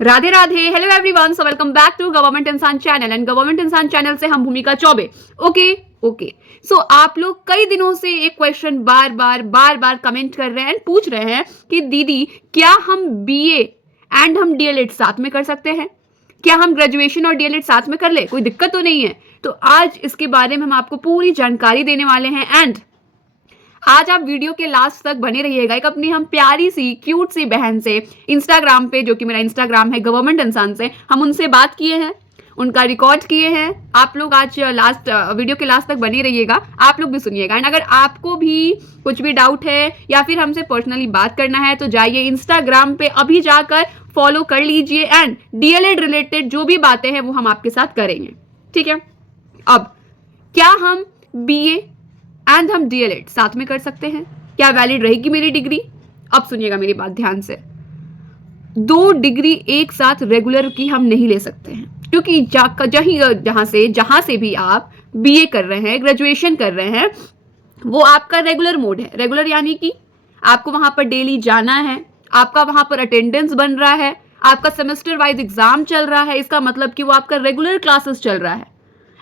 Radhe Radhe, hello everyone, so welcome back to government Insaan channel and government Insaan channel से हम भूमिका Choubey. Okay so आप लोग कई दिनों से एक क्वेश्चन बार बार कमेंट कर रहे हैं एंड पूछ रहे हैं कि दीदी क्या हम बीए एंड हम डीएलएड साथ में कर सकते हैं? क्या हम ग्रेजुएशन और डीएलएड साथ में कर ले? कोई दिक्कत तो नहीं है? तो आज इसके बारे में हम आपको पूरी जानकारी देने वाले हैं एंड आज आप वीडियो के लास्ट तक बने रहिएगा। एक अपनी हम प्यारी सी क्यूट सी बहन से इंस्टाग्राम पे, जो कि मेरा इंस्टाग्राम है गवर्नमेंट इंसान से, हम उनसे बात किए हैं, उनका रिकॉर्ड किए हैं। आप लोग आज लास्ट वीडियो के लास्ट तक बने रहिएगा, आप लोग भी सुनिएगा। एंड अगर आपको भी कुछ भी डाउट है या फिर हमसे पर्सनली बात करना है तो जाइए इंस्टाग्राम पे, अभी जाकर फॉलो कर लीजिए एंड डीएलएड रिलेटेड जो भी बातें हैं वो हम आपके साथ करेंगे, ठीक है। अब क्या हम बीए एंड हम डीएलएड साथ में कर सकते हैं? क्या वैलिड रहेगी मेरी डिग्री? अब सुनिएगा मेरी बात ध्यान से। 2 डिग्री एक साथ रेगुलर की हम नहीं ले सकते हैं, क्योंकि जहां से भी आप बीए कर रहे हैं, ग्रेजुएशन कर रहे हैं, वो आपका रेगुलर मोड है। रेगुलर यानी कि आपको वहां पर डेली जाना है, आपका वहां पर अटेंडेंस बन रहा है, आपका सेमेस्टर वाइज एग्जाम चल रहा है, इसका मतलब कि वो आपका रेगुलर क्लासेस चल रहा है।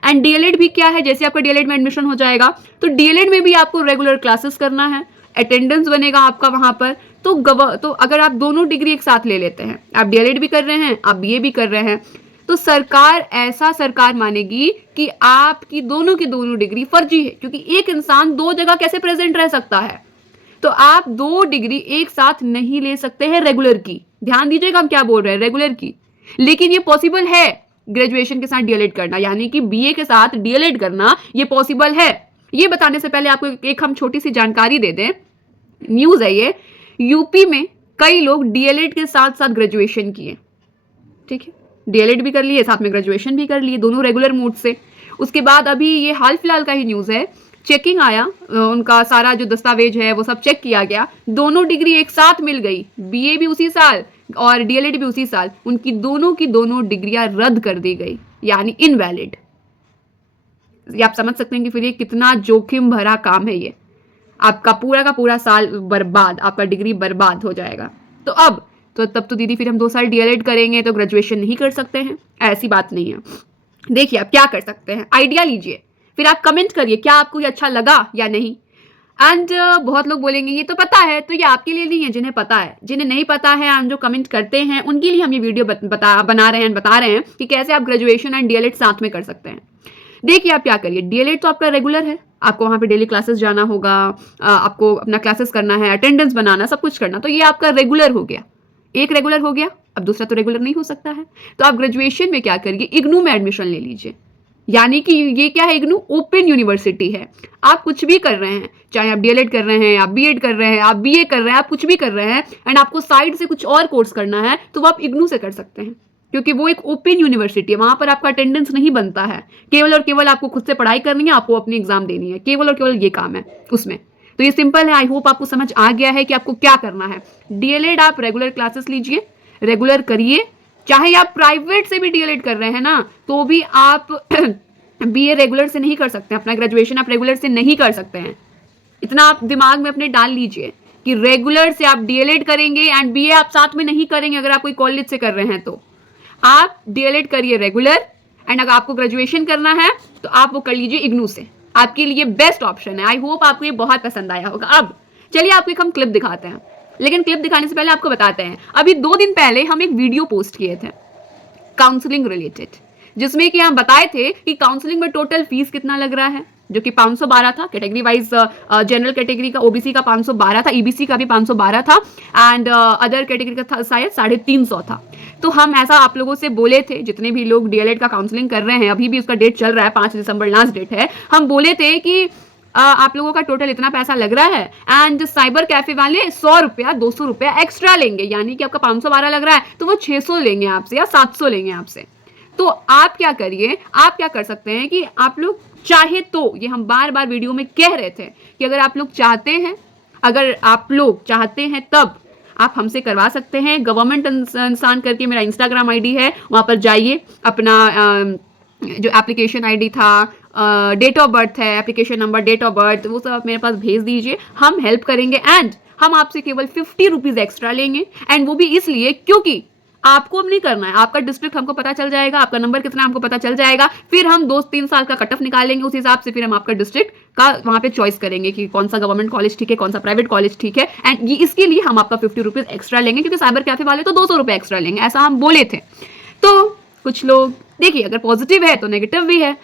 एंड डीएलएड भी क्या है, जैसे आपका डीएलएड में एडमिशन हो जाएगा तो डीएलएड में भी आपको रेगुलर क्लासेस करना है, अटेंडेंस बनेगा आपका वहां पर। तो अगर आप दोनों डिग्री एक साथ ले लेते हैं, आप डीएलएड भी कर रहे हैं, आप बीए भी कर रहे हैं, तो सरकार मानेगी कि आपकी दोनों की दोनों डिग्री फर्जी है, क्योंकि एक इंसान 2 जगह कैसे प्रेजेंट रह सकता है। तो आप 2 डिग्री एक साथ नहीं ले सकते हैं रेगुलर की। ध्यान दीजिएगा हम क्या बोल रहे हैं, रेगुलर की। लेकिन ये पॉसिबल है ग्रेजुएशन के साथ डीएलएड करना, यानी कि बीए के साथ डीएलएड करना ये पॉसिबल है। ये बताने से पहले आपको एक हम छोटी सी जानकारी दे दें, न्यूज है ये। यूपी में कई लोग डीएलएड के साथ साथ ग्रेजुएशन किए, ठीक है, डीएलएड भी कर लिए, साथ में ग्रेजुएशन भी कर लिए, दोनों रेगुलर मोड से। उसके बाद अभी ये हाल फिलहाल का ही न्यूज है, चेकिंग आया, उनका सारा जो दस्तावेज है वो सब चेक किया गया, दोनों डिग्री एक साथ मिल गई, बीए भी उसी साल और डीएलएड भी उसी साल, उनकी दोनों की दोनों डिग्रियां रद्द कर दी गई, यानी इनवैलिड। आप समझ सकते हैं कि फिर ये कितना जोखिम भरा काम है। ये आपका पूरा का पूरा साल बर्बाद, आपका डिग्री बर्बाद हो जाएगा। तो अब तब तो दीदी फिर हम 2 साल डीएलएड करेंगे तो ग्रेजुएशन नहीं कर सकते हैं? ऐसी बात नहीं है। देखिए आप क्या कर सकते हैं, आइडिया लीजिए, फिर आप कमेंट करिए क्या आपको ये अच्छा लगा या नहीं। एंड बहुत लोग बोलेंगे ये तो पता है, तो ये आपके लिए नहीं है जिन्हें पता है। जिन्हें नहीं पता है एंड जो कमेंट करते हैं उनके लिए हम ये वीडियो बना रहे हैं, बता रहे हैं कि कैसे आप ग्रेजुएशन एंड डीएलएड साथ में कर सकते हैं। देखिए आप क्या करिए, डीएलएड तो आपका रेगुलर है, आपको वहां पे डेली क्लासेस जाना होगा, आपको अपना क्लासेस करना है, अटेंडेंस बनाना, सब कुछ करना, तो ये आपका रेगुलर हो गया। एक रेगुलर हो गया, अब दूसरा तो रेगुलर नहीं हो सकता है। तो आप ग्रेजुएशन में क्या करिए, इग्नू में एडमिशन ले लीजिए। यानी कि ये क्या है, इग्नू ओपन यूनिवर्सिटी है। आप कुछ भी कर रहे हैं, चाहे आप डीएलएड कर रहे हैं, आप बीएड कर रहे हैं, आप बीए कर रहे हैं, आप कुछ भी कर रहे हैं एंड आपको साइड से कुछ और कोर्स करना है, तो वो आप इग्नू से कर सकते हैं, क्योंकि वो एक ओपन यूनिवर्सिटी है। वहां पर आपका अटेंडेंस नहीं बनता है, केवल और केवल आपको खुद से पढ़ाई करनी है, आपको अपनी एग्जाम देनी है, केवल और केवल ये काम है उसमें। तो ये सिंपल है। आई होप आपको समझ आ गया है कि आपको क्या करना है। डीएलएड आप रेगुलर क्लासेस लीजिए, रेगुलर करिए, चाहे आप प्राइवेट से भी डीएलएड कर रहे हैं ना, तो भी आप बीए रेगुलर से नहीं कर सकते, अपना ग्रेजुएशन आप रेगुलर से नहीं कर सकते हैं। इतना आप दिमाग में अपने डाल लीजिए कि रेगुलर से आप डीएलएड करेंगे एंड बीए आप साथ में नहीं करेंगे। अगर आप कोई कॉलेज से कर रहे हैं तो आप डीएलएड करिए रेगुलर, एंड अगर आपको ग्रेजुएशन करना है तो आप वो कर लीजिए इग्नू से, आपके लिए बेस्ट ऑप्शन है। आई होप आपको ये बहुत पसंद आया होगा। अब चलिए आपको एक हम क्लिप दिखाते हैं, लेकिन क्लिप दिखाने से पहले आपको बताते हैं, अभी 2 दिन पहले हम एक वीडियो पोस्ट किए थे काउंसलिंग रिलेटेड, जिसमें कि हम बताए थे कि काउंसलिंग में टोटल फीस कितना लग रहा है, जो कि 512 था। कैटेगरी वाइज जनरल कैटेगरी का, ओबीसी का 512 था, ईबीसी का भी 512 था एंड अदर कैटेगरी का था शायद 350 था। तो हम ऐसा आप लोगों से बोले थे, जितने भी लोग डीएलएड का काउंसलिंग कर रहे हैं, अभी भी उसका डेट चल रहा है, 5 दिसंबर लास्ट डेट है। हम बोले थे कि आप लोगों का टोटल इतना पैसा लग रहा है एंड साइबर कैफे वाले 100 रुपया 200 रुपया एक्स्ट्रा लेंगे, यानी कि आपका 512 लग रहा है तो वो 600 लेंगे आपसे या 700 लेंगे आपसे। तो आप क्या करिए, आप क्या कर सकते हैं कि आप लोग चाहे तो, ये हम बार बार वीडियो में कह रहे थे कि अगर आप लोग चाहते हैं, अगर आप लोग चाहते हैं तब आप हमसे करवा सकते हैं। गवर्नमेंट इंसान करके मेरा इंस्टाग्राम आईडी है, वहां पर जाइए, अपना जो एप्लीकेशन आईडी था, डेट ऑफ बर्थ है, application number, date of birth, वो सब आप मेरे पास भेज दीजिए, हम हेल्प करेंगे एंड हम आपसे केवल 50 रुपीज एक्स्ट्रा लेंगे। एंड वो भी इसलिए क्योंकि आपको अब नहीं करना है, आपका डिस्ट्रिक्ट हमको पता चल जाएगा, आपका नंबर कितना हमको पता चल जाएगा, फिर हम 2-3 साल का कट ऑफ निकालेंगे, उस हिसाब से फिर हम आपका डिस्ट्रिक्ट का वहां पे चॉइस करेंगे कि कौन सा गवर्नमेंट कॉलेज ठीक है, कौन सा प्राइवेट कॉलेज ठीक है। एंड इसके लिए हम आपका 50 रुपीज एक्स्ट्रा लेंगे, क्योंकि साइबर कैफे वाले तो 200 रुपए एक्स्ट्रा लेंगे, ऐसा हम बोले थे। तो कुछ लोग देखिए, अगर पॉजिटिव है तो नेगेटिव भी है।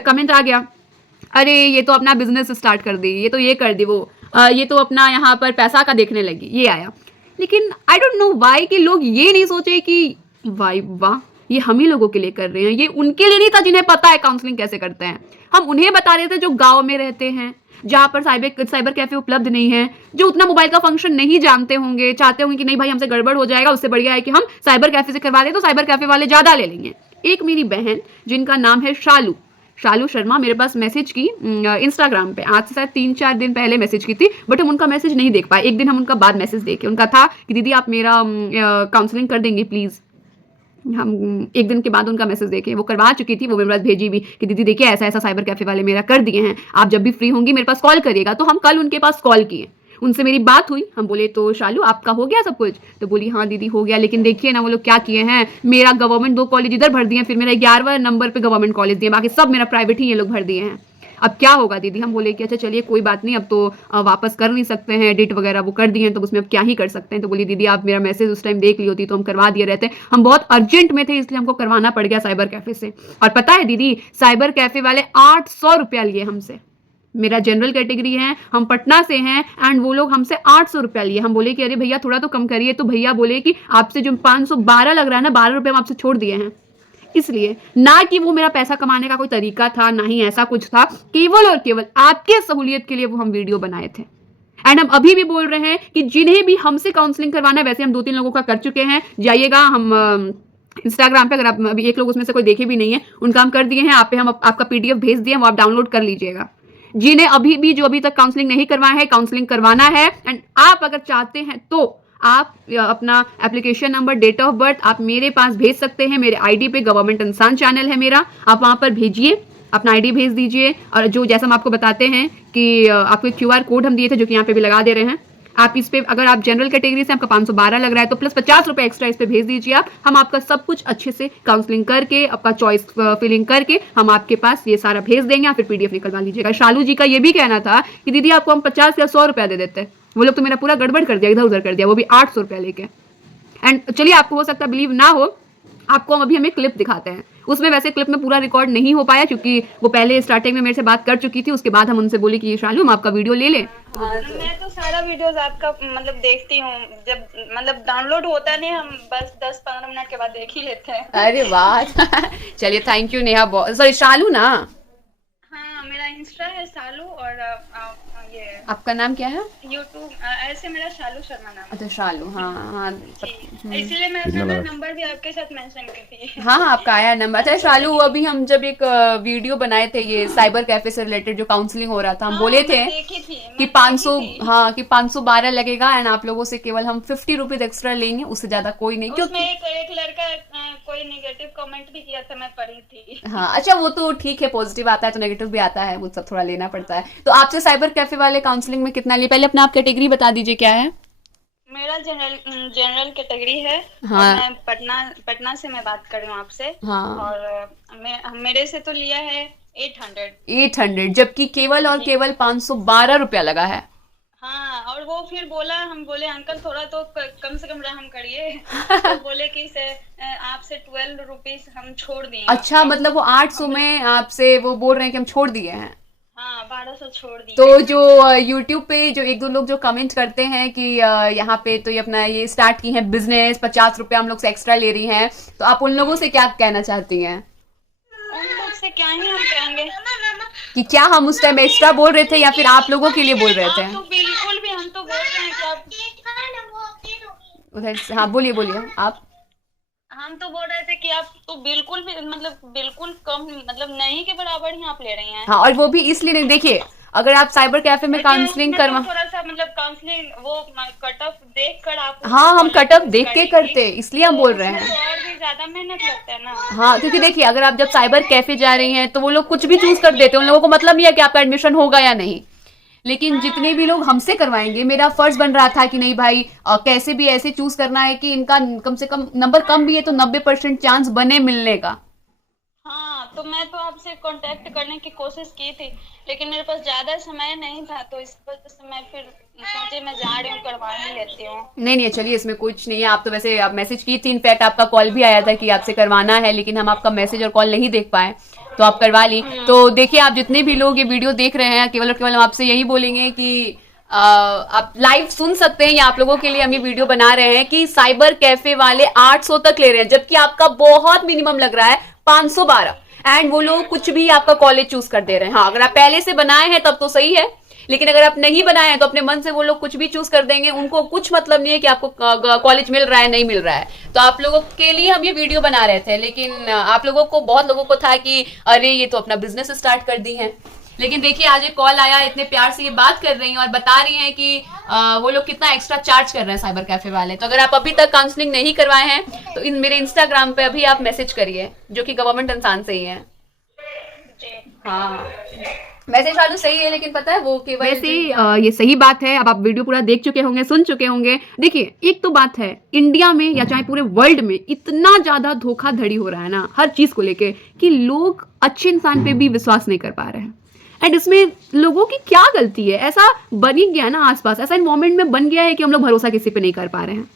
कमेंट आ गया, अरे ये तो अपना बिजनेस स्टार्ट कर दी, ये तो ये कर दी, वो ये तो अपना यहाँ पर पैसा का देखने लगी, ये आया। लेकिन आई डोंट नो वाई कि लोग ये नहीं सोचे कि वाई वाह ये हम ही लोगों के लिए कर रहे हैं, ये उनके लिए नहीं था जिन्हें पता है काउंसलिंग कैसे करते हैं। हम उन्हें बता रहे थे जो गाँव में रहते हैं, जहाँ पर साइबर कैफे उपलब्ध नहीं है, जो उतना मोबाइल का फंक्शन नहीं जानते होंगे, चाहते होंगे कि नहीं भाई हमसे गड़बड़ हो जाएगा, उससे बढ़िया है कि हम साइबर कैफे से करवा दें तो साइबर कैफे वाले ज़्यादा ले लेंगे। एक मेरी बहन जिनका नाम है शालू शर्मा, मेरे पास मैसेज की इंस्टाग्राम पे, आज से शायद 3-4 दिन पहले मैसेज की थी, बट हम उनका मैसेज नहीं देख पाए। एक दिन हम उनका बाद मैसेज देखे, उनका था कि दीदी आप मेरा काउंसलिंग कर देंगे प्लीज़। हम एक दिन के बाद उनका मैसेज देखे, वो करवा चुकी थी, वो मेरे पास भेजी भी कि दीदी देखिए ऐसा ऐसा साइबर कैफे वाले मेरा कर दिए हैं, आप जब भी फ्री होंगी मेरे पास कॉल करिएगा। तो हम कल उनके पास कॉल किए, उनसे मेरी बात हुई, हम बोले तो शालू आपका हो गया सब कुछ? तो बोली हाँ दीदी हो गया, लेकिन देखिए ना वो लोग क्या किए हैं, मेरा गवर्नमेंट 2 कॉलेज इधर भर दिए, फिर मेरा 11वां नंबर पे गवर्नमेंट कॉलेज दिए, बाकी सब मेरा प्राइवेट ही ये लोग भर दिए हैं, अब क्या होगा दीदी? हम बोले कि अच्छा चलिए कोई बात नहीं, अब तो वापस कर नहीं सकते हैं, एडिट वगैरह वो कर दिए हैं तो उसमें अब क्या ही कर सकते हैं। तो बोली दीदी आप मेरा मैसेज उस टाइम देख ली होती तो हम करवा दिए रहते, हम बहुत अर्जेंट में थे इसलिए हमको करवाना पड़ गया साइबर कैफे से। और पता है दीदी साइबर कैफे वाले 800 रुपया लिए हमसे, मेरा जनरल कैटेगरी है, हम पटना से हैं, एंड वो लोग हमसे 800 रुपया लिए। हम बोले कि अरे भैया थोड़ा तो कम करिए, तो भैया बोले कि आपसे जो 512 लग रहा है ना, 12 रुपये हम आपसे छोड़ दिए हैं। इसलिए ना कि वो मेरा पैसा कमाने का कोई तरीका था, ना ही ऐसा कुछ था, केवल और केवल आपके सहूलियत के लिए वो हम वीडियो बनाए थे। एंड हम अभी भी बोल रहे हैं कि जिन्हें भी हमसे काउंसलिंग करवाना है, वैसे हम 2-3 लोगों का कर चुके हैं, जाइएगा हम इंस्टाग्राम पे, अगर आप अभी एक लोग उसमें से कोई देखे भी नहीं है, उनका हम कर दिए हैं, आप पे हम आपका PDF भेज दिए, वो आप डाउनलोड कर लीजिएगा। जिन्हें अभी तक काउंसलिंग नहीं करवाया है, काउंसलिंग करवाना है, एंड आप अगर चाहते हैं तो आप अपना application number, date of birth आप मेरे पास भेज सकते हैं, मेरे ID पे गवर्नमेंट इंसान चैनल है मेरा, आप वहां पर भेजिए, अपना ID भेज दीजिए। और जो जैसा हम आपको बताते हैं कि आपको QR कोड हम दिए थे जो कि यहाँ पे भी लगा दे रहे हैं, आप इस पे अगर आप जनरल कैटेगरी से आपका 512 लग रहा है तो प्लस 50 रुपए एक्स्ट्रा इस पे भेज दीजिए आप, हम आपका सब कुछ अच्छे से काउंसलिंग करके, आपका चॉइस फिलिंग करके हम आपके पास ये सारा भेज देंगे, फिर PDF निकलवा लीजिएगा। शालू जी का ये भी कहना था कि दीदी आपको हम 50 या 100 रुपया दे देते, वो लोग तो मेरा पूरा गड़बड़ कर दिया, इधर उधर कर दिया, वो भी 800 रुपया लेके। एंड चलिए आपको हो सकता है बिलीव ना हो, आपको हम अभी हमें क्लिप दिखाते हैं, उसमें वैसे क्लिप में पूरा रिकॉर्ड नहीं हो पाया क्योंकि वो पहले स्टार्टिंग में मेरे से बात कर चुकी थी, उसके बाद हम उनसे बोले कि शालू हम आपका वीडियो ले लें। मैं तो सारा वीडियोस आपका मतलब देखती हूँ, जब मतलब डाउनलोड होता नहीं हम बस 10-15 मिनट के बाद देख ही लेते हैं। अरे वाह चलिए थैंक यू नेहा, सॉरी शालू ना? हाँ मेरा इंस्टा है शालू, और ये आपका नाम क्या है? यूट्यूब ऐसे मेरा शालू शर्मा नाम है। अच्छा शालू, हाँ हाँ इसीलिए मैं अपना नंबर भी आपके साथ मेंशन की थी। हाँ आपका आया नंबर। अच्छा शालू, अभी हम जब एक वीडियो बनाए थे ये साइबर कैफे से रिलेटेड जो काउंसलिंग हो रहा था, हम बोले थे कि 500, हाँ कि 512 लगेगा एंड आप लोगों से केवल हम 50 रुपीज एक्स्ट्रा लेंगे, उससे ज्यादा कोई नहीं। क्योंकि एक लड़का कोई नेगेटिव कमेंट भी किया था, मैं पढ़ी थी। हाँ अच्छा वो तो ठीक है, पॉजिटिव आता है तो नेगेटिव भी आता है, वो सब थोड़ा लेना पड़ता है। तो आपसे साइबर कैफे वाले काउंसलिंग में कितना लिए? पहले अपना आप कैटेगरी बता दीजिए क्या है? मेरा जनरल कैटेगरी है। हाँ। मैं पटना से मैं बात कर रही हूँ आपसे। हाँ। और मेरे से तो लिया है 800, जबकि केवल और केवल 512 रुपया लगा है। हाँ, और वो फिर बोला, हम बोले अंकल थोड़ा तो कम से कम रहम करिए। तो बोले कि आपसे 12 रुपीज हम छोड़ दिए। अच्छा मतलब वो 800 में आपसे वो बोल रहे हैं कि हम छोड़ दिए हैं? हाँ 1200 छोड़ दिए। तो जो YouTube पे जो 1-2 लोग जो कमेंट करते हैं कि यहाँ पे तो ये अपना ये स्टार्ट की है बिजनेस, 50 रुपया हम लोग से एक्स्ट्रा ले रही हैं, तो आप उन लोगों से क्या कहना चाहती हैं? उन लोग से क्या ही हम कहेंगे कि क्या हम उस टाइम एक्स्ट्रा बोल रहे थे या फिर आप लोगों के लिए बोल रहे थे? तो बिल्कुल भी, हम तो बोल रहे हैं कि आप उधर से, हाँ बोलिए आप। हम तो बोल रहे थे कि आप तो बिल्कुल भी मतलब बिल्कुल कम, मतलब नहीं के बराबर ही आप ले रही हैं। हाँ, और वो भी इसलिए नहीं, देखिए अगर आप साइबर कैफे में काउंसलिंग करवा, थोड़ा सा मतलब काउंसलिंग वो कट ऑफ देख कर आप, हाँ हम कट ऑफ देख के करते, इसलिए हम बोल रहे हैं। तो और भी ज्यादा मेहनत लगता है ना। हाँ क्योंकि देखिए अगर आप जब साइबर कैफे जा रही हैं तो वो लोग कुछ भी चूज कर देते हैं, उन लोगों को मतलब नहीं है कि आपका एडमिशन होगा या नहीं। लेकिन जितने भी लोग हमसे करवाएंगे, मेरा फर्ज बन रहा था कि नहीं भाई कैसे भी ऐसे चूज करना है कि इनका कम से कम नंबर कम भी है तो 90% चांस बने मिलने का। हाँ, तो मैं तो आपसे कांटेक्ट करने की कोशिश की थी, लेकिन मेरे पास ज्यादा समय नहीं था, तो इस वजह से मैं फिर सोचे मैं जा रही हूँ, करवा ही लेती हूँ। नहीं नहीं, चलिए इसमें कुछ नहीं है। आप तो वैसे आप मैसेज की थी, इनफैक्ट आपका कॉल भी आया था कि आपसे करवाना है, लेकिन हम आपका मैसेज और कॉल नहीं देख पाए, तो आप करवा ली। तो देखिए, आप जितने भी लोग ये वीडियो देख रहे हैं, केवल और केवल हम आपसे यही बोलेंगे कि आप लाइव सुन सकते हैं, या आप लोगों के लिए हम ये वीडियो बना रहे हैं कि साइबर कैफे वाले 800 तक ले रहे हैं, जबकि आपका बहुत मिनिमम लग रहा है 512, एंड वो लोग कुछ भी आपका कॉलेज चूज कर दे रहे हैं। हाँ, अगर आप पहले से बनाए हैं तब तो सही है, लेकिन अगर आप नहीं बनाए हैं तो अपने मन से वो लोग कुछ भी चूज कर देंगे, उनको कुछ मतलब नहीं है कि आपको कॉलेज मिल रहा है नहीं मिल रहा है। तो आप लोगों के लिए हम ये वीडियो बना रहे थे, लेकिन आप लोगों को, बहुत लोगों को था कि अरे ये तो अपना बिजनेस स्टार्ट कर दी है। लेकिन देखिए, आज एक कॉल आया, इतने प्यार से ये बात कर रही हैं और बता रही हैं कि वो लोग कितना एक्स्ट्रा चार्ज कर रहे हैं साइबर कैफे वाले। तो अगर आप अभी तक काउंसलिंग नहीं करवाए हैं तो मेरे इंस्टाग्राम पे अभी आप मैसेज करिए, जो कि गवर्नमेंट इंसान से ही है। हाँ, मैसेज वालों सही है, लेकिन पता है वो केवल वैसे ये सही बात है। अब आप वीडियो पूरा देख चुके होंगे, सुन चुके होंगे। देखिए, एक तो बात है, इंडिया में या चाहे पूरे वर्ल्ड में इतना ज्यादा धोखाधड़ी हो रहा है ना हर चीज को लेके, कि लोग अच्छे इंसान पे भी विश्वास नहीं कर पा रहे हैं। एंड इसमें लोगों की क्या गलती है? ऐसा बन ही गया ना, आसपास ऐसा इन्वायरमेंट में बन गया है कि हम लोग भरोसा किसी पे नहीं कर पा रहे हैं।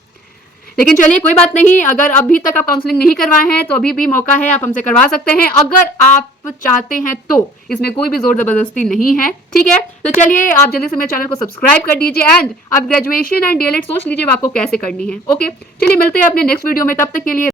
लेकिन चलिए, कोई बात नहीं, अगर अभी तक आप काउंसलिंग नहीं करवाए हैं तो अभी भी मौका है, आप हमसे करवा सकते हैं अगर आप चाहते हैं तो। इसमें कोई भी जोर जबरदस्ती नहीं है, ठीक है? तो चलिए, आप जल्दी से मेरे चैनल को सब्सक्राइब कर दीजिए, एंड आप ग्रेजुएशन एंड डीएलएड सोच लीजिए आपको कैसे करनी है। ओके, चलिए मिलते हैं अपने नेक्स्ट वीडियो में, तब तक के लिए